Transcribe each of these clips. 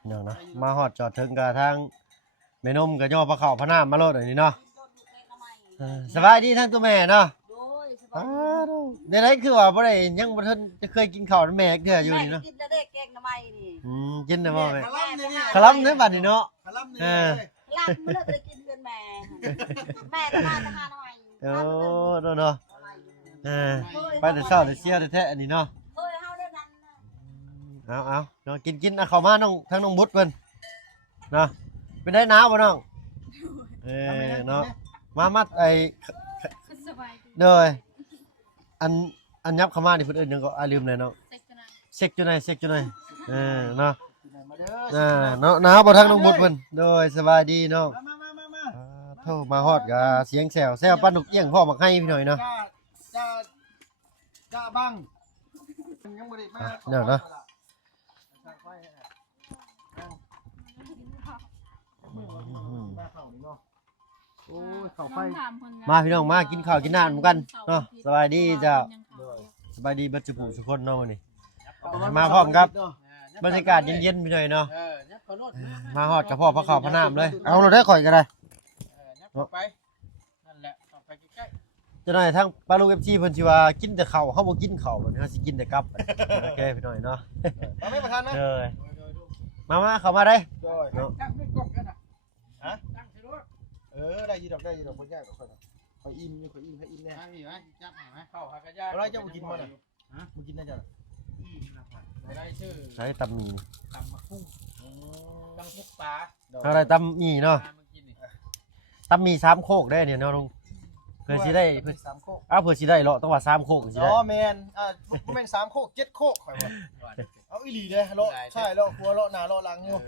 พี่น้องเนาะมาฮอดจอดถึงกะทางแม่นมก็ย่อพระเข้าพระน้ำมาโลดอันนี้เนาะสบายดีทั้งตัวแม่เนาะเดี๋ยวนั้นคือว่าบ่ได้ยังบ่ทันจะเคยกินข้าวนำแม่เทื่ออยู่นี่เนาะกินแล้วได้แกงหน่อไม้นี่กินได้บ่แม่คคลัม ลำเด้อบัดนี้เนาะคลัมนี่ลาบมื้อได้กินเพื่อนแม่แม่จะมาหาหน่อยโอ้เนาะไปแต่เช้าแต่เสียแท้ๆอันนี้เนาะเคยเฮาได้นั้นเอาเนาะกินเข้ามาน้องทั้งน้องบุตรเพิ่นเนาะเป็นได้หนาวบ่น้องเนาะมาไอ้เด้ออันยับเข้ามานี่เพิ่นเอิ้นหยังก็ลืมเลยเนาะเซ็กจุไหนเนาะเนาะหนาวบ่ทางน้องบุตรเพิ่นโดยสบายดีเนาะโทรมาฮอดก็เสียงแซวปลาดุกเอี้ยงพ่อมักให้พี่หน่อยเนาะจ้าบังยังบ่ได้มาเดี๋ยวนะโอ้ยเข้าไฟมาพี่น้องมากินข้าวกินน้ำกันเนาะสบายดีจ้าสบายดีเบัดจุผู้ทุกคนเนาะวันนี้มาพร้อมครับบรรยากาศเย็นๆพี่หน่อยเนาะมาฮอดกับพ่อพระข้าวพระน้ำเลยเอาเราได้ข่อยกันเลยไปนั่นแหละไปใกล้จะหน่อยทั้งปลาลูก FC เพิ่นสิว่ากินแต่ข้าวเฮาบ่กินข้าวบัดนี้เฮาสิกินแต่กับโอเคพี่หน่อยเนาะเอาไม่ประทานนะมาเข้ามาได้เนาะตั้งไม่กดกันน่ะฮะตั้งสิลูกได้ยีดอกบ่ยากดอกข่อยอิ่มอยู่ข่อยอิ่มให้อิ่มแน่มีมั้ยจับมั้ยเข้าหากระยาอะไรเจ้าบ่กินบ่น่ะฮะบ่กินได้จ้ะได้ชื่อใช้ตำหมี่ตำมะพุ่งตำพุกปลาอะไรตำหมี่เนาะตำหมี่3โคกได้เนี่ยเนาะลุงเพื่อสิได้เพื่อ3โคกเพื่อสิได้เลาะต้องว่า3โคกสิได้อ๋อแม่นบ่แม่น3โคก7โคกข่อยว่าเอาอีหลีเด้เลาะใช่เลาะครัวเลาะหน้าเลาะหลังอยู่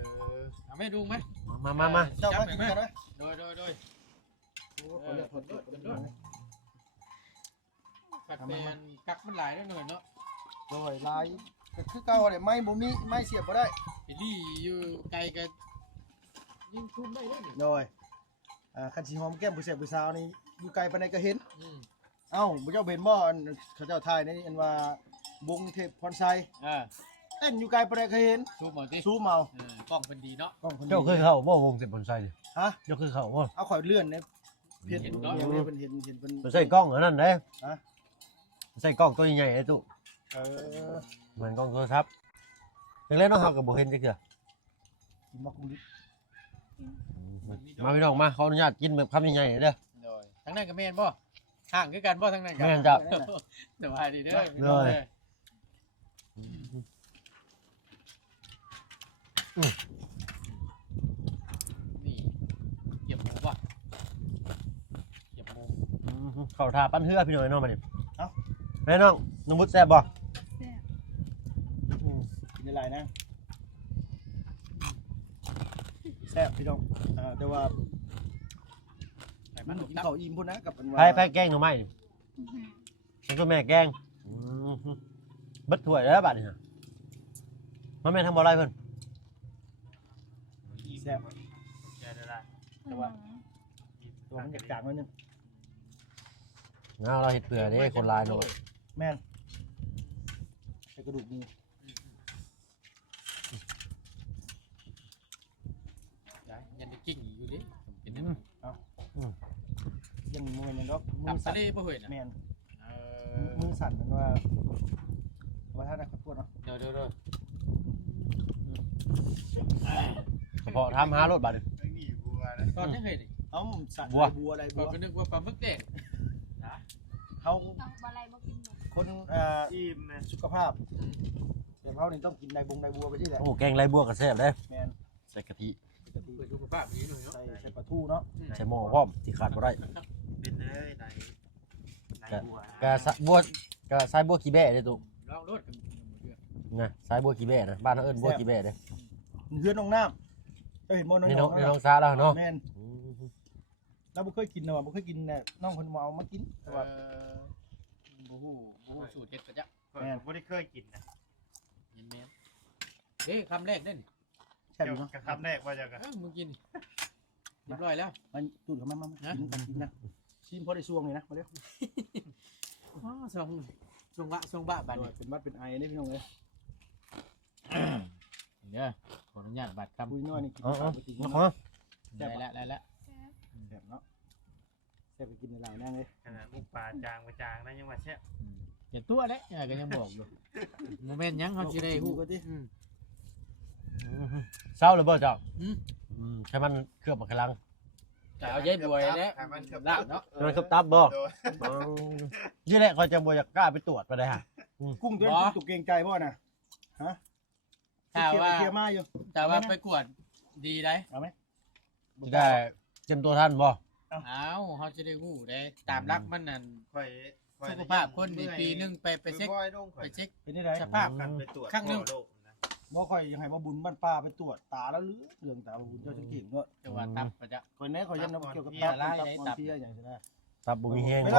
เอาแม่ดูมั้ยมาเจ้ามากินกันมั้ยโดยกัดเป็นกักมันหลายแล้วหน่อยเนาะโดยหลายก็คือเก่าได้ไม้บ่มีไม้เสียบบ่ได้อีหลีอยู่ไกลกันยิงทุ่มได้เด้อโดยคันสิหอมแก้มผู้แซ่บผู้สาวนี่อยู่ไกลปานใดก็เห็นเอ้าบ่เจ้าเห็นบ่เขาเจ้าถ่ายในอันว่าวงเทพพรไซเต้นอยู่ไกลปานใดก็เห็นซูมเอาติซูมเอากล้องเพิ่นดีเนาะกล้องเพิ่นเจ้าเคยเข้าบ่วงเสพผลไส้ฮะเจ้าเคยเข้าบ่เอาข่อยเลื่อนเนี่ยเห็นเนาะเพิ่นเห็นเพิ่นใส่กล้องอันนั้นเด้ฮะใส่กล้องตัวใหญ่ๆไอ้ตุ๊เหมือนกล้องโทรศัพท์จังได๋เนาะเฮาก็บ่เห็นจักเทื่อกินมาคุมดิมาพี่น้องมาขออนุญาตกินแบบคำใหญ่ๆเด้อทั้งนั้นก็แม่นบ่ห่างคือกันบ่ทั้งนั้นก็แม่นจ้ะสบายดีเด้อนี่เก็บหมูป่ะเก็บหมูเข้าท่าปั้นเฮือพี่น้องเนาะมานี่เอ้าแม่น้องน้องบุญแซ่บบ่แซ่บกินได้หลายนะแซ่บพี่น้องแต่ว่ามันกินข้าวอิ่มพุ่นนะกับอันว่าไปแกงหน่อไม้นี่ตัวแม่แกงเบิดถ้วยแล้วบัดนี้ฮะมาแม่ทำบ่ไรเพิ่นแซ่บแต่ว่าตัวมันจางๆนิดนึงเราเฮ็ดเผื่อเด้คนลายเนาะแม่นใส่กระดูกนี่ยังได้กิ้งอยู่ดิกินนิดยังมือมันดอกมือสั่นแม่นมือสั่นมันว่าถ้าได้ขอโทษเนาะเดี๋ยวเฉพาะทำหารถบัตรตอนนี้เคยดิเอาสั่นบัวอะไรบัวก็นึกว่าปลาหมึกเด็กเขาคนอิ่มสุขภาพแต่เขานี่ต้องกินในบัวไปที่ไหนโอ้แกงไรบัวก็แซ่บเลยแม่นใส่กะทิสุขภาพดีหน่อยเนาะใส่ปลาทูเนาะใส่หม้อพร้อมที่ขาดบ่ได้เป็นเลยในบัวกะบัวกะสายบัวขี้แบ่เด้อตุ๊ลองรถนะสายบัวขี้แบ่นะบ้านเราเอิ้นบัวขี้แบ่เด้เฮือนน้องน้ำเจ้าเห็นบ่น้องซาแล้วเนาะแม่นเราบ่เคยกินนะว่าบ่เคยกินน่ะน้องเพิ่นมาเอามากินแต่ว่าบ่ฮู้สูตรเฮ็ดกะจ๊ะแม่นบ่ได้เคยกินนะแม่นเด้คำแรกเด้นี่ใช่เนาะคำแรกว่าจะกันมึงกินเรียบร้อยแล้วมันตูดเข้ามากินนะชิมพอได้ช่วงนี่นะมาเร็วอ๋อส่งบะบัดนี้เป็นวัดเป็นไอนี่พี่น้องเอ้ยเนี่ยขอ ออนุญาตบัตรครับ ปุ้ยน้อยนี่กิน เอา ข้าวไปกิน เอา เนาะ เอา ได้แล้ว แซ่บเนาะแซ่บไปกินหลายๆนั่งเลย ขนาดมุกปลาจางไปจางนะยังว่าแซ่บ เห็นตัวแล้วก็ยังบอกอยู่โมเมนต์ยังเขาจะได้ฮู้ ก็ดิ เศร้าหรือเปล่าเจ้า อืม ใช่มันเคลือบบักกะลัง จะเอายายบวยแล้วลาบเนาะ มันเคลือบตับบ่นี่แหละเขาจะบ่อยากกล้าไปตรวจไปได้ฮะ กุ้งตัวนี้ตุกเกรงใจบ่น่ะฮะ ถ้าว่า เคลียร์มาอยู่ แต่ว่าไปกวดดีได้ เอาไหม จะได้เตรียมตัวท่านบ่ เอาเขาจะได้ฮู้ได้ตามรักมันนั่น ค่อย สุขภาพคนนี่ปีนึงไปเช็ค บ่อยลงค่ ไป อย เช็ค เป็นได้ได สภาพ กันไปตรวจ ข้างหนึ่ง โรคนะ บ่ค่อยยังให้มาบุญบ้านป้าไปตรวจตาแล้วเรื่องตาบ่บุญเจ้าจังเก่งเนาะ จังหวัดตับประจะ คนนี้เขายังเกี่ยวกับ ตั ตั บบ ตับเพี้ยอย่างนี้นะ ตับบ่มีแห้ง เว บ่ ล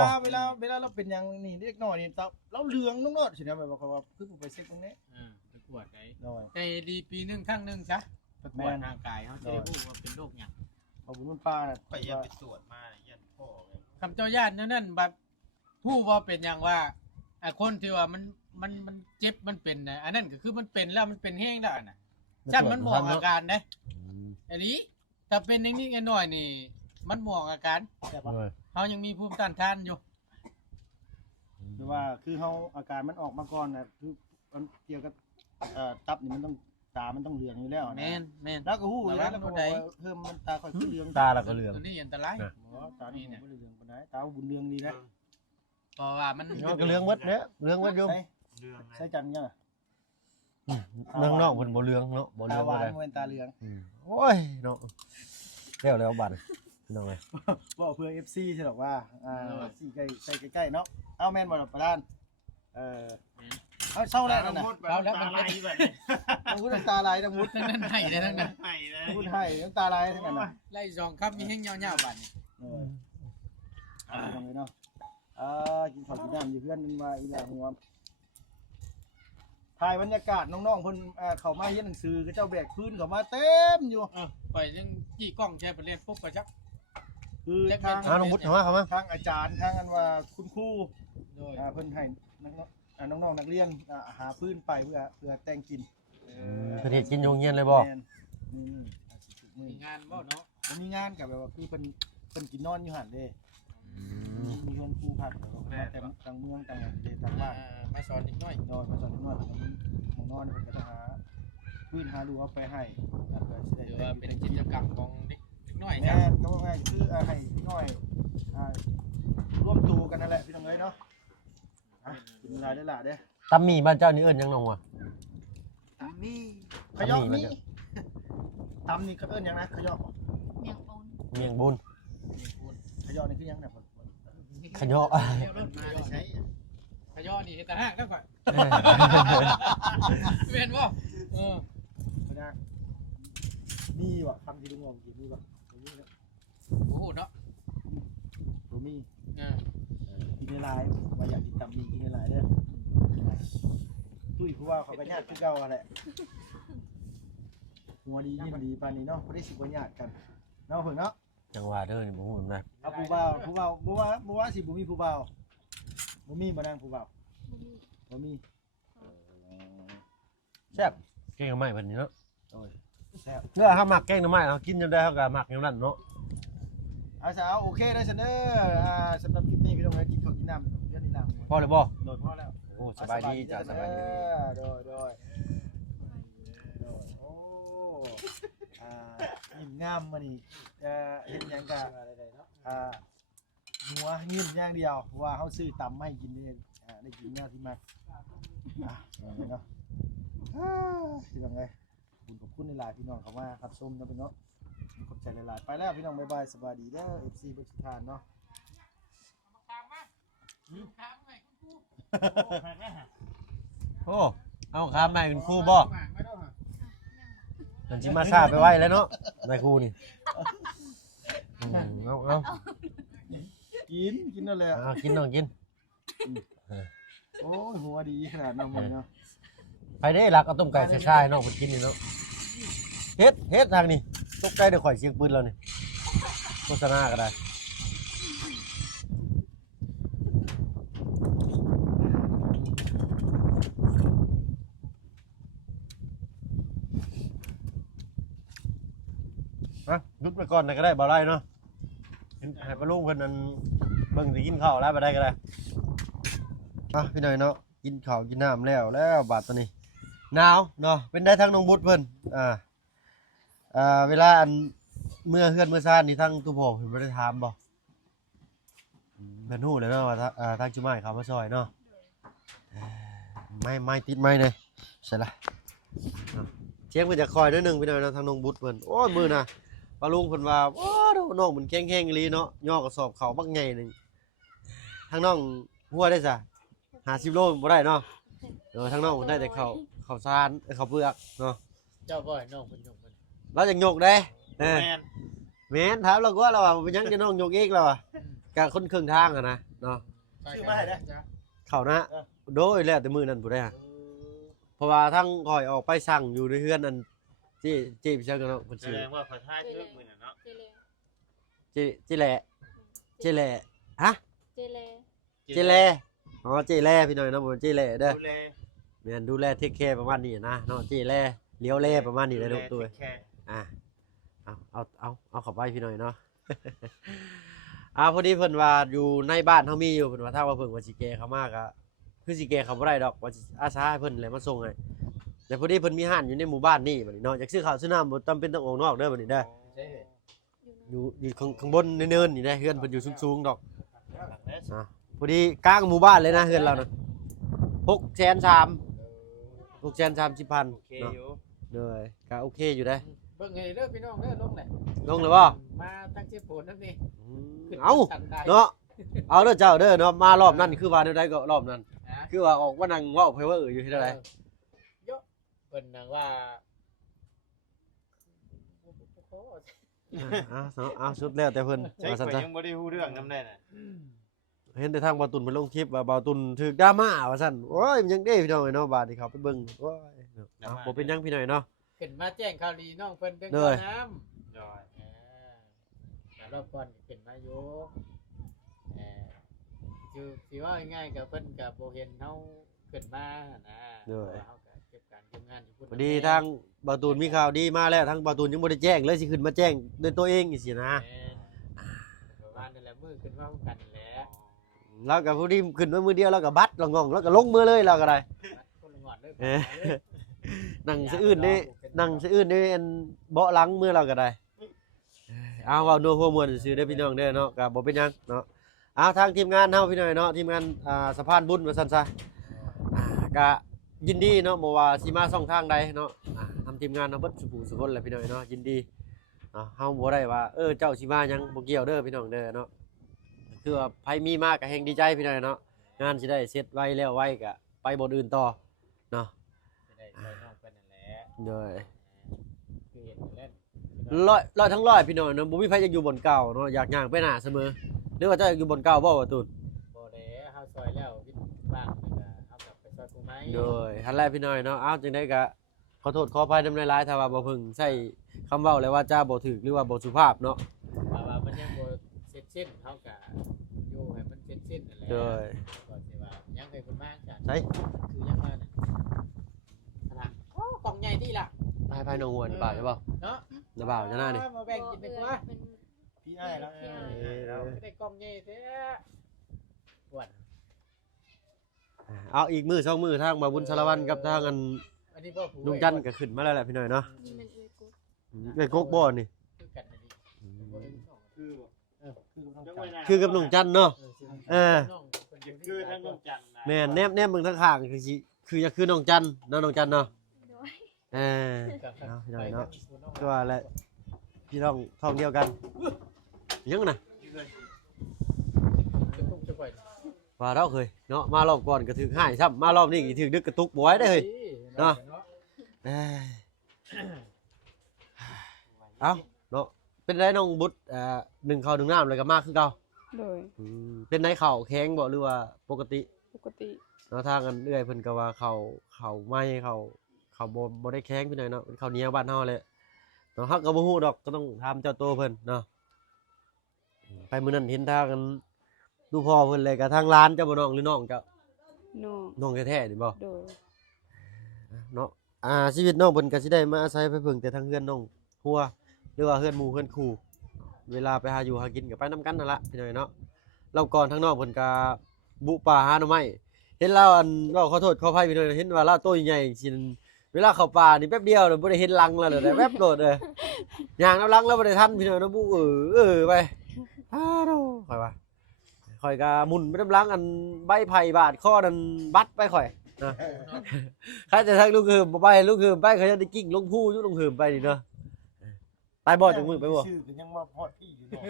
าเราเป็นอย่างนี่เล็กน้อยนี่ตับเราเหลืองน้องนอดสินะแบบว่าคือไปเช็คตรงนี้ ไปกวดได้ น้อย แต่ดีปีนึงครั้งนึงซะไปกวดร่างกายเขาจะได้ฮู้ว่าเป็นโรคหยัง เอาบุญบ้านป้าน่ะ ค่อยยังไปตรวจมาเนี่ยยันพ่อเลย คำเจ้าญาตินั่นแบบผู้ว่าเป็นอย่างว่าไอ้คนที่ว่ามันเจ็บมันเป็นนะอันนั้นก็คือมันเป็นแล้วมันเป็นแห้งแล้วนะจันมันบอกอาการได้ไอ้นี้แต่เป็นอย่างนี้กันหน่อยนี่ มันบอกอาการ แต่ว่า เขายังมีภูมิต้านทานอยู่ หรือว่าคือเฮาอาการมันออกมาก่อนน่ะคือมันเกี่ยวกับตับนี่มันต้องตามันต้องเหลืองอยู่แล้ว แม นะ นแมน แล้วก็ฮู้อยู่แล้วแล้วก็บอกว่าเพิ่มมันตาค่อยขึ้นเหลือง ตาแล้วก็เหลือง ตัวนี้อันตราย ตานี่บ่ได้เหลืองปานใดตาบุญเหลืองดีนะ เพราะว่ามัน ก็เหลืองเบิดเด้อเหลืองเบิดอยู่ ใส่ เรื่อง ใส่จันยังอ่ะ เรื่องนอกเพิ่นบ่เหลืองเนาะบ่เห ตา ลือง ห บ่ วาน ได้ บ่เป็นตาเหลือง โอ้ยเนาะแล้วบัดพี่น้องเอ้ย บ่เพื่อ FC ใช่หรอกว่าFC ใกล้ใกล้ๆเนาะเอาแม่นบ่ล่ะประธานเอาเศร้าแล้วนั่นน่ะ แล้วมันไหลแบบนี้ ต้องพูดน้ำตาไหลต้องพูด ทั้งนั้นให้ได้ทั้งนั้น ไหลเลย พูดให้น้ำตาไหลทั้งนั้นน่ะ ไล่ซองครับมีแห้งยาวๆบัดนี้ ทำไงเนาะกินข้าวกินน้ำอยู่เพื่อนมันมาอีกอย่างหัวถ่ายบรรยากาศน้องๆเพิ่นเข้ามาเรียนหนังสือก็เจ้าแบกพื้นเข้ามาเต็มอยู่ ปล่อยยังจี้กล้องแช่ไปเล่นปุ๊บไปจัก คือทาง น้องบุตรเข้ามา ทางอาจารย์ทางอันว่าคุณครู โดย เพิ่นให้น้องๆนักเรียนหาพื้นไปเพื่อแต่งกิน เพิ่นเฮ็ดกินอยู่โรงเรียนเลยบ่ แม่นมื มี อง านบ่เนาะ บ่มีงานกับแบบว่าคือเพิ่นกินนอนอยู่หั่นเด้มีเพื่อนครูพักแต่ต่างเมืองต่างประเทศต่างบ้าน มาสอนนิดหน่อย นอนมาสอนนิดหน่อยของนอนเพิ่นก็จะหาพื้นหาดูเอาไปให้เพื่อสิได้ หรือว่าเป็นกิจกรรมของเด็กน้อย แม่ นะ ก็ว่าง่ายคือให้พี่น้อยร่วมตัวกันนั่นแหละพี่น้องเอ้ยเนาะกินหลายได้หลายเด้ ตำหมี่บ้านเจ้านี่เอิ้นหยังน้องวะ ขยอกนี่ตำนี่ก็เอิ้นหยังนะขยอก เมียงปูน เมียงบุญ ขยอกนี่คือหยังเนี่ย ขยอ เดี๋ยวรถมาใช้ขย่อนี่แต่ห้างแล้วก่อนเวียนบ่เออ พนักมีว่ะคำที่ลุงบอกกี่มีว่ะมีแล้ว โอ้โหเนาะ บ่มี เออ กินในลายว่าอยากกินตำมีกินในลายเด้อตุ้ยผู้ว่าเขาก็ญาติคือเก่าแหละหัวดียินดีปานนี้เนาะบ่ได้สิบ่ญาติกันเนาะเพิ่นเนาะ จังหวะเด้อนี่บ่ฮู้นำได้ เอาผู้บ่าวสิบ่มีผู้บ่าวบ่มีบ่นางผู้บ่าวบ่มี แซ่บแกงหน่อไม้เพิ่นนี่เนาะ โอ้ยแซ่บ เนื้อเฮามักแกงหน่อไม้เฮากินจนได้เฮาก็มักอย่างนั้นเนาะ เอาสาวโอเคได้อเสนอสำหรับคลิปนี้พี่น้องกินข้าวกินน้ำเรื่องนี้น้ำ พอเลยบ่ โดดพอแล้ว โอ้สบายดีจ้ะสบายดี โดยโอ้ยิ้มงามมานี่เห็นยังกะหัวยิ้มอย่างเดียวเพราะว่าเขาซื้อตำไม่กินได้กินแนวที่มากเนาะพี่น้องไงบุญขอบคุณในหลายพี่น้องเขามาครับชมนะพี่น้องขอบใจหลายๆไปแล้วพี่น้องบ๊ายบายสบายดีเด้อ FC บุษทานเนาะ โอ้เอาคามนายเป็นครูบ่มันสิมาซาไปไว้แล้วเนาะนายครูนี่เอา กินนั่นแหละ เอากินน้องกิน โอ้ยหัวดีขนาดนั้นเลยเนาะ ไปเด้รักเอาต้มไก่ใส่ชาให้น้องเพิ่นกินนี่เนาะเฮ็ดทางนี้ตกใจเดี๋ยวข่อยเสียงปืนแล้วนี่โฆษณาก็ได้ หยุดไปก่อนก็ได้บ่ไรเนาะให้ปลาลุงเพิ่นอันเบิ่งสิกินข้าวแล้วบ่ได้ก็ได้พี่หน่อยเนาะกินข้าวกินน้ำแล้วบาดตัวนี้หนาวเนาะเป็นได้ทั้งน้องบุตรเพิ่นเวลาอันเมื่อเฮือนเมื่อซ่านนี่ทั้งตู้พ่อเพิ่นบ่ได้ถามบ่เพิ่นฮู้เลยเนาะว่าทางจุไม้เขามาซอยเนาะไม่ติดไม้เลยใช่ละเสียงเพิ่นจะคอยนิดนึงพี่หน่อยเนาะทางน้องบุตรเพิ่นโอ้ยมื้อน่ะปลาลุงเพิ่นว่าโอ้น้องมันแข็งๆอีหลีเนาะย่อกระสอบข้าวบักใหญ่นึงทางน้องหัวได้ซะ50โลบ่ได้เนาะทางน้องได้แต่ข้าวสารข้าวเปลือกเนาะ เจ้าบ่ให้น้องเพิ่นยกมัน เราจะยกได้ แม่น แม่นถามเราก็เราเป็นยังจะน้องยกอีกแล้วกะคนครึ่งทางนะเนาะ ชื่อมาให้ได้ เข้านะโดยแล้วแต่มื้อนั้นผู้ใดเพราะว่าทั้งคอยออกไปสั่งอยู่ในเฮือนนั่นจี้พี่เชิงกันเนาะเพิ่น แส ชื่อ ดงว่าขอท้ายทึกมื้อน่ะเนาะ จิแหละฮะ เจเล จิแลอ๋อจิแลพี่น้อยเนาะบ่จิแลเด้อ ดูแล แม่นดูแลเทคแคร์ประมาณนี้นะเนาะจิแลเลี้ยวแลประมาณนี้เลยลูกตัว แค่ เอาเข้าไปพี่หน่อยเนาะ พอดีเพิ่นว่าอยู่ในบ้านเฮามีอยู่เพิ่นว่าถ้าว่าเพิ่นว่าสิแกเข้ามาก็คือสิแกเข้าบ่ได้ดอกว่าสิอาสาให้เพิ่นแหละมาส่งให้แต่พอดีเพิ่นมีห้านอยู่ในหมู่บ้านนี่บัดนี้เนาะอยากซื้อข้าวซื้อน้ำบ่จำเป็นต้องออกนอกเด้อบัดนี้เด้อ ใช่ อยู่ข้างบนเนินๆนี่นะเฮือนเพิ่นอยู่สูงๆดอกพอดีกลางหมู่บ้านเลยนะเฮือนเราน่ะ630,000 โอเค เนาะ อยู่ เด้อก็โอเคอยู่เด้อ เบิ่งให้เด้อพี่น้องเด้อลงแหละ ลงเลยบ่ มาตั้งชื่อโผล่นั่นนี่ เอ้าเนาะเอาเด้อเจ้าเด้อเนาะมารอบนั้นคือว่าแนวใดก็รอบนั้น คือว่าออกว่านั่งเว้าไผว่าอยู่ที่ใด เยอะเพิ่นน่ะว่า เอาสุดแล้วแต่เพิ่น ใช่ ว่าซั่น ข่อย ซะ ยังบ่ได้ฮู้เรื่องนำได้น่ะ เห็นแต่ทางบ่าวตุนเพิ่นลงคลิปว่าบ่าวตุนถูกดราม่าว่าซั่นโอ้ยมันยังเด้พี่น้องเนาะบาดนี้เขาไปเบิ่งโอ้ยบ่เป็นหยังพี่น้อยเนาะ ขึ้นมาแจ้งข่าวดีน้องเพิ่นเป็น เด้อ น้ จอย ำแต่รอบก่อนขึ้นมาอยู่คือสิว่าง่ายๆกับเพิ่นก็บ่เห็นเฮาขึ้นมานะเฮาก็เก็บการเก็บงานอยู่พุ่น พอดีทางบ่าวตุนมีข่าวดีมาแล้วทางบ่าวตุนยังบ่ได้แจ้งเลยสิขึ้นมาแจ้งด้วยตัวเองจังซี่นะ ประมาณนั่นแหละมือขึ้นมาพร้อมกันนั่นแหละ แล้วก็พอดีขึ้นมามือเดียวแล้วก็บัดแล้วงองแล้วก็ลงมือเลยแล้วก็ได้ คนละงอดเลย นั่งสะอื้นนี่นั่งสะอื้นนี่อันเบาะหลังมือเราก็ได้เอาเว้านัวหัวม่วนซื่อเด้อพี่น้องเด้อเนาะก็บ่เป็นหยังเนาะเอาทางทีมงานเฮาพี่น้อยเนาะทีมงานสะพานบุญว่าซั่นซะก็ยินดีเนาะบ่ว่าสิมาช่องทางใดเนาะทำทีมงานเนาะเบิดสุผู้สุคนแหละพี่น้อยเนาะยินดีเฮาบ่ได้ว่าเจ้าสิมาหยังบ่เกี่ยวเด้อพี่น้องเด้อเนาะคือว่าไผมีมาก็แฮงดีใจพี่น้อยเนาะงานสิได้เสร็จไวแล้วไวก็ไปบ่อื่นต่อเนาะ ได้ไปน้องเพิ่นนั่นแหละ โดย คือเห็นเล่น ร้อยทั้งร้อยพี่น้อยเนาะบ่มีไผอยากอยู่บนเก่าเนาะอยากย่างไปหน้าเสมอหรือว่าเจ้าอยากอยู่บนเก่าบ่ว่าตูน บ่ได้เฮาซอยแล้ววิทย์บ้างแล้วก็เฮากลับไปซอยกูไหม โดยทันแรกพี่น้อยเนาะอ้าวจังได๋ก็ขอโทษขออภัยนำหลายๆถ้าว่าบ่พึงใช้คำเว้าเลยว่าจ้าบ่ถูกหรือว่าบ่สุภาพเนาะ ว่ามันยังบ่เสร็จสิ้นเฮาก็อยู่ให้มันเสร็จสิ้นนั่นแหละ โดย ก็สิว่ายังให้เพิ่นมาจ้ะ ใช่ คือยังมาน่ะนะโอ้กล่องใหญ่ดีล่ะ ไปน้องหวนบ่าวใช่บ่ เนาะ น้าบ่าวจะหน้านี่ มาแบ่งกินดีกว่า พี่อ้ายแล้ว ได้กล่องใหญ่แท้หวน เอาอีกมื้อ2มื้อทางบ่าวบุญสารวัตรกับทางอัน อันนี้บ่ผู้ ลุงจันทร์ก็ขึ้นมาแล้วแหละพี่น้อยเนาะ นี่มันเอ้ยกู ไอ้กกบ่นี่ คือกันอันนี้บ่เห็นสอง คือบ่ คือต้อง จังไว้ จับ นะ คือกับน้องจันทร์เนาะ เออ คือทั้งน้องจันทร์นะ แม่นแนบมึงทั้งข้างคือสิคือจะคือน้องจันทร์เนาะน้องจันทร์เนาะ โดย เออ เอาพี่น้อยเนาะ ก็ว่าแหละพี่น้องท้องเดียวกันยังนะ จะตุ้งจะปล่อย ว่าเราเคยเนาะมารอบก่อนก็ถึงหายซ้ำมารอบนี้ก็ถึงดึกกระตุกบ่ไหว้ได้เฮ้ย เนาะ เอ้ยเอาเนาะเป็นไรน้องบุตรหนึ่งข้าวหนึ่งน้ำเลยก็มากขึ้นเก่า โดย เป็นไรเข่าแข็งบ่หรือว่าปกติ ปกติ เนาะทางกันเอื้อยเพิ่นก็ว่าเข่าไหม้เข่าบ่ได้แข็งพี่น้อยเนาะเป็นข้าวเหนียวบ้านเฮาเลยเนาะเฮาก็บ่ฮู้ดอกก็ต้องถามเจ้าโตเพิ่นเนาะไปมื้อนั้นเห็นทางกันดูพ่อเพิ่นเลยกับทางร้านเจ้าบ่น้องหรือน้องเจ้า น้อง น้องแท้ๆนี่บ่ โดย เนาะชีวิตน้องเพิ่นก็สิได้มาอาศัยไปเพิ่งแต่ทางเฮือนน้องหัว หรือว่าเฮือนหมู่เฮือนคู่เวลาไปหาอยู่หากินก็ไปนํกันนั่นล่ะพี่น้อยเนาะเราก่อนทางนอกเพิ่นก็บุป่าหาหน่อไม้เห็นเราอันเว้าขอโทษขออภัยพี่น้อยเห็นว่าเราตัวใหญ่สิเวลาเข้าป่านี่แป๊บเดียวบ่ได้เห็นลังแล้วได้แป๊บโดดเลยย่างน้ำลังแล้วบ่ได้ทันพี่น้อยเนาะบุไปอ้าวข่อยว่าข่อยก็หมุนไปน้ำลังอันใบไผ่บาดคอนั่นบัดไปข่อยนะใครจะทักลูกเหิมบ่ไปลูกเหิมไปเขาจะได้กิ้งลงผู้อยู่ลงเหิมไปนี่เนาะตายบ่จังมือไปบ่ ชื่อก็ยังมาพอดพี่อยู่เนาะ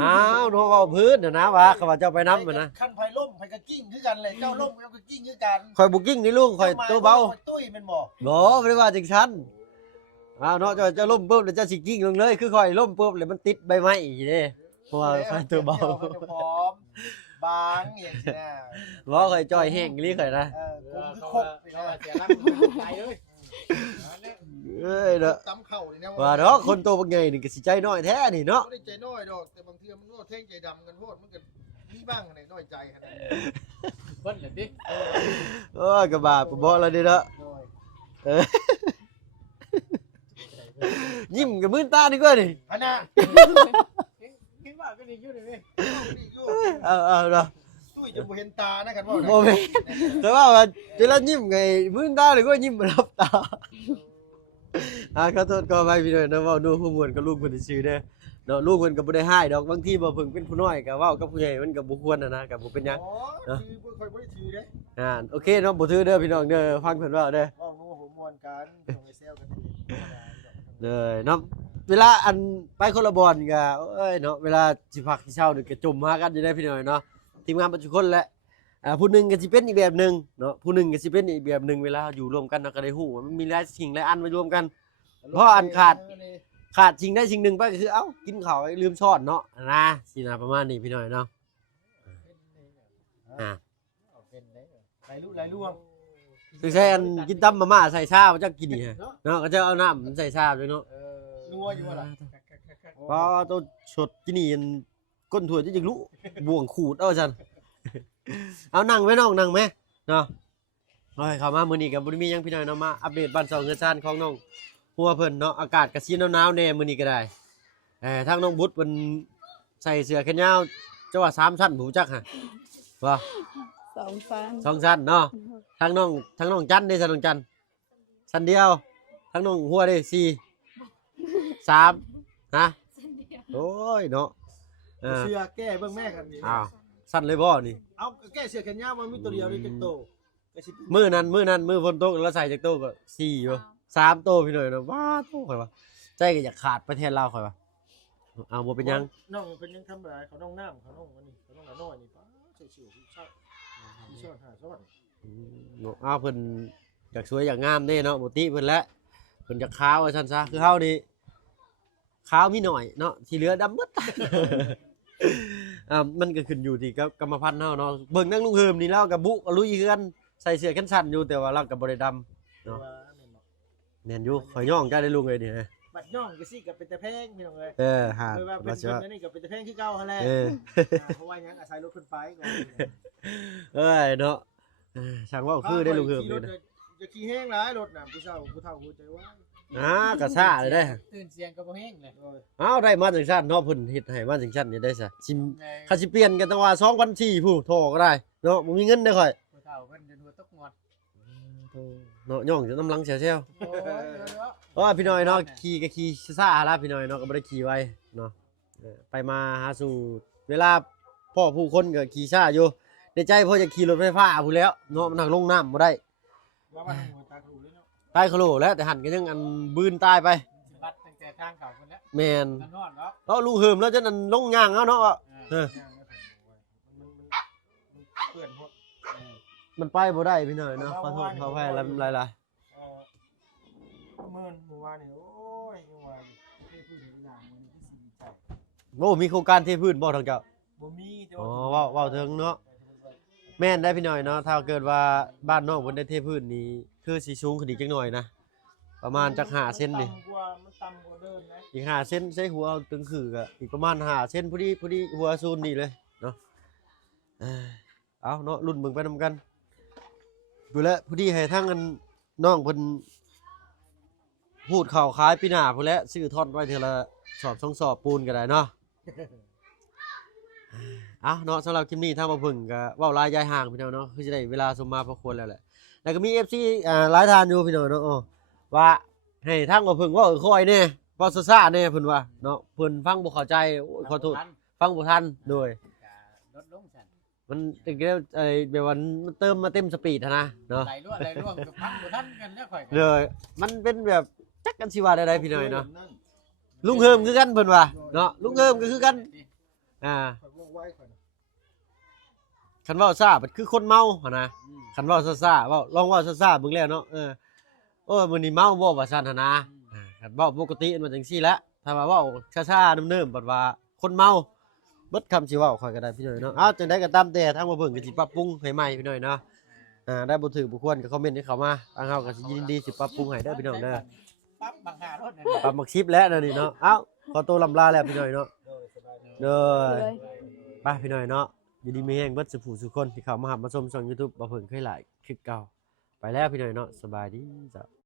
อ้าวโนเว้าพื้นน่ะนะว่าเขาว่าเจ้าไปนำนะ ขั้นไผล่มไผก็กิ้งคือกันเลยเจ้าล่มเจ้าก็กิ้งคือกัน ข่อยบ่กิ้งนี่ลุงข่อยตัวเบา ตุ้ยแม่นบ่ บ่ได้ว่าจังซั่นอ้าวเนาะเจ้าล้มปุ๊บแล้วเจ้าสิกิ้งลงเลยคือข่อยล้มปุ๊บแล้วมันติดใบไม้อีกเด้เพราะว่าข่อยตัวเบา มันจะพร้อมบางอย่างนี้นะ บ่ข่อยจ้อยแห้งอีหลีข่อยนะ ผมคือครบ เสียร่างใจเลย เอ้ยเนาะ ตำเข่านี่นะ ว่าเนาะคนโตบักใหญ่นี่ก็สิใจน้อยแท้นี่เนาะ บ่ได้ใจน้อยดอกแต่บางทีมันก็แท่งใจดำกันโพดมันก็มีบ้างในน้อยใจขนาดนี้ เพิ่นเลยดิ โอ้ยก็บาปก็บ่แล้วนี่เนาะ น้อย เออยิ้มกับมือตาดีกว่านี่ อันน่ะ คิดว่าก็ดีอยู่เลย นี่อยู่ เอาเนาะ ตุ้ยจะบ่เห็นตานะกันว่า บ่แม่นแต่ว่าเวลายิ้มไงมือตานี่ก็ยิ้มบ่รับตาขอโทษขออภัยพี่น้อยนะเว้าดูผู้ม่วนกับลูกเพิ่นซื่อเด้อเนาะลูกเพิ่นก็บ่ได้ให้ดอกบางทีบ่เพิ่งเป็นผู้น้อยก็เว้ากับผู้ใหญ่มันก็บ่ควรนะก็บ่เป็นหยัง อ๋อคือค่อยบ่ได้ถือเด้ โอเคเนาะบ่ถือเด้อพี่น้องเด้อฟังเพิ่นเว้าเด้อ เว้านัวหัวม่วนกันต้องไปแซวกัน เลยเนาะเวลาอันไปคนละบอนก็เอ้ยเนาะเวลาสิพักสิเช้านี่ก็จมหากันอยู่ได้พี่น้อยเนาะทีมงานปัจจุบันแหละผู้หนึงก็สิเป็นอีกแบบหนึงเนาะผู้หนึงก็สิเป็นอีกแบบหนึงเวลาอยู่รวมกันเนาะก็ได้ฮู้ว่ามันมีหลายสิ่งหลายอันมารวมกัน เพราะอันขาดสิ่งใดสิ่งหนึ่งไปก็คือเอ้ากินข้าวลืมช้อนเนาะนะสินะประมาณนี้พี่น้อยเนาะ ไหลลุไหลล่วง คือใช้อันกินตำมาม่าใส่ชาบ่จักกินนี่ฮะเนาะก็จะเอาน้ำใส่ชาด้วยเนาะ นัวอยู่ว่าล่ะ พอตัวชดกินนี่อันก้นถั่วจะจังรู้บ่วงขูดเอาซั่น เอานั่งไหมน้องนั่งไหมเนาะโอ้ยเข้ามามื้อนี้ก็บ่ได้มีหยังพี่น้อยเนาะมาอัปเดตบ้านเซาเงินซ่านของน้องหัวเพิ่นเนาะอากาศก็สิหนาวๆแน่มื้อนี้ก็ได้ทางน้องบุตรเพิ่นใส่เสื้อแขนยาวจังว่า3ชั้นผู้จักฮะว่า 2 ฟัน 2ชั้นเนาะทางน้องจันเด้น้องจันชั้นเดียวทางน้องหัวเด้4 3ฮะโอ้ยเนาะ เสื้อแก้เบิ่งแม่กันนี่ อ้าวสั้นเลยบ่นี่ เอาแก้เสื้อแขนยาวมันมีตัวเดียวนี่จักโตก็สิ มื้อนั้นมื้อฝนตกแล้วใส่จักโตก็4อยู่3โตพี่น้อยเนาะว้าโตข่อยว่าใจก็อยากขาดประเทศลาวข่อยว่าเอาบ่เป็นหยัง น้องเป็นยังทำอะไรเขาน้องน้ำเขาน้องอันนี้เขาน้องละน้อยนี่ป้าใส่เสื้อที่ชอบที่ชอบหาชอบ เนาะอ้าวเพิ่นอยากสวยอยากงามเด้เนาะบ่ติเพิ่นแหละเพิ่นอยากขาวว่าซั่นซะคือเฮานี่ขาวมีหน่อยเนาะที่เหลือดำหมด มันก็ขึ้นอยู่ที่กรรมพันธุ์เฮาเนาะเบิ่งนางลุงเฮิมนี่แล้วก็บุลุยคือกันใส่เสื้อแขนสั้นอยู่แต่ว่าเราก็บ่ได้ดำเนาะแม่นอยู่ข่อยย่องจ้าได้ลุงเอ้ยนี่ฮะ บัดย่องก็สิกับเป็นตะแพงพี่น้องเอ้ย หา คือว่าเป็น ว่าสิ คน ว่า นั้นนี่กับเป็นตะแพงที่เก่าหั่นแหละ เออ เพราะว่ายังอาศัยรถขึ้นไปก่อน เอ้ยเนาะช่างเว่าคือได้ลุงเฮิม ขี่ นี่ รถ นะ จะขี่แห้งหลายรถน่ะผู้เฒ่าหัวใจว่าย กระซ่าเลยได้ ตื่นเสียงก็บ่แห้งเลย โอ้ย เอาได้มาจังซั่นเนาะเพิ่นเฮ็ดให้มาจังซั่นนี่ได้ซะสิคันสิเปลี่ยนกันตั้งว่า2,400ผู้โทรก็ได้เนาะบ่มีเงินได้ค่อย ผู้เฒ่าเพิ่นจนหัวตกงอด เนาะย่องจะน้ำลังเสียเซล โอ้ยเนาะ เพราะว่าพี่น้อยเนาะขี่ก็ขี่ซ่าๆละพี่น้อยเนาะก็บ่ได้ขี่ไวเนาะไปมาหาสู่เวลาพ่อผู้คนก็ขี่ซ่าอยู่ในใจพ่อจะขี่รถไฟฟ้าพู้นแล้วเนาะมันหักลงน้ำบ่ได้ ว่ามันหัวตาดูเลยเนาะ ตายโคโลแล้วแต่หันก็ยังอันบืนตายไป บัดตั้งแต่ทางเก่าคนแล้ว แม่น มันนอนเนาะ แล้วลุงเหิมแล้วจะนั่นลงย่างเอาเนาะ เออ มันเปื่อนหมด มันไปบ่ได้พี่น้อยเนาะขอโทษขออภัยหลาย เมื่อเมื่อวานนี่โอ้ยเมื่อวานที่พื้นที่หลังมันที่สีใจ ๆโอ้มีโครงการเทพื้นบ่ทางเจ้า บ่มีแต่ อ๋อ ว่า เว้าถึงเนาะแม่นได้พี่น้อยเนาะถ้าเกิดว่าบ้านนอกเพิ่นได้เทพื้นนี่คือสิสูงขึ้นอีกจักหน่อยนะประมาณจัก5เซนนี่ มันต่ำกว่าเดิมนะ อีก5เซนใช้หัวเอาตึงคือก็อีกประมาณ5เซนพอดีหัวซูนนี่เลยเนาะเอาเนาะรุ่นเบิ่งไปนำกันดูแลพอดีให้ทางอันน้องเพิ่นพูดข่าวขายปีหน้าพุ่นแหละซื้อทอดไว้เทื่อละ สอบ2สอบปูนก็ได้เนาะเอาเนาะสำหรับคลิปนี้ถ้ามาพึ่งก็เว้าลายยายห่างพี่น้องเนาะคือจะได้เวลาสมมาพอควรแล้วแหละแล้วก็มี FC หลายทานอยู่พี่น้องเนาะว่าให้ทางมาพึ่งว่าคอยแน่เว้าซ่าๆแน่เพิ่นว่าเนาะเพิ่นฟังบ่เข้าใจโอ้ยขอโทษฟังบ่ทันโดย ลดลงซั่น มันตึกเรียกแบบว่ามันเติมมาเต็มสปีดนะเนาะ ไหลล่วงก็พักบ่ทันกันแล้วข่อย เลยมันเป็นแบบจักกันสิว่าได้พี่น้อยเนาะลุงเฮิมคือกันเพิ่นว่าเนาะลุงเฮิมก็คือกันอ่า ข่อยว่องไวข่อยนะ คันเว้าซ่ามันคือคนเมาหั่นนะคันเว้าซ่าๆเว้าลองเว้าซ่าๆเบิ่งแล้วเนาะโอ้ยมื้อนี้เมาบ่ว่าซั่นหั่นนะคันเว้าปกติมันจังซี่แหละถ้าว่าเว้าช้าๆเนิ่มๆบัดว่าคนเมาเบิดคำสิเว้าค่อยก็ได้พี่น้อยเนาะอ้าวจังได๋ก็ตามแต่ทางบ่เบิ่งก็สิปรับปรุงให้ใหม่พี่น้อยเนาะได้บ่ถือบ่ควรก็คอมเมนต์ให้เข้ามาทางเฮาก็สิยินดีสิปรับปรุงให้เด้อพี่น้องเด้อ ปั๊บบางหารถนั่น ปรับมักชิปแล้วนะนี่เนาะเอ้าขอตัวลำลาแล้วพี่น้อยเนาะเด้อไปพี่น้อยเนาะอยู่ดีมีแห้งเบิดสุผู้สุคนที่เข้ามาหับมาชมช่อง YouTube บ่เพิ่งเคยหลายคือเก่าไปแล้วพี่น้อยเนาะสบายดีจ้ะ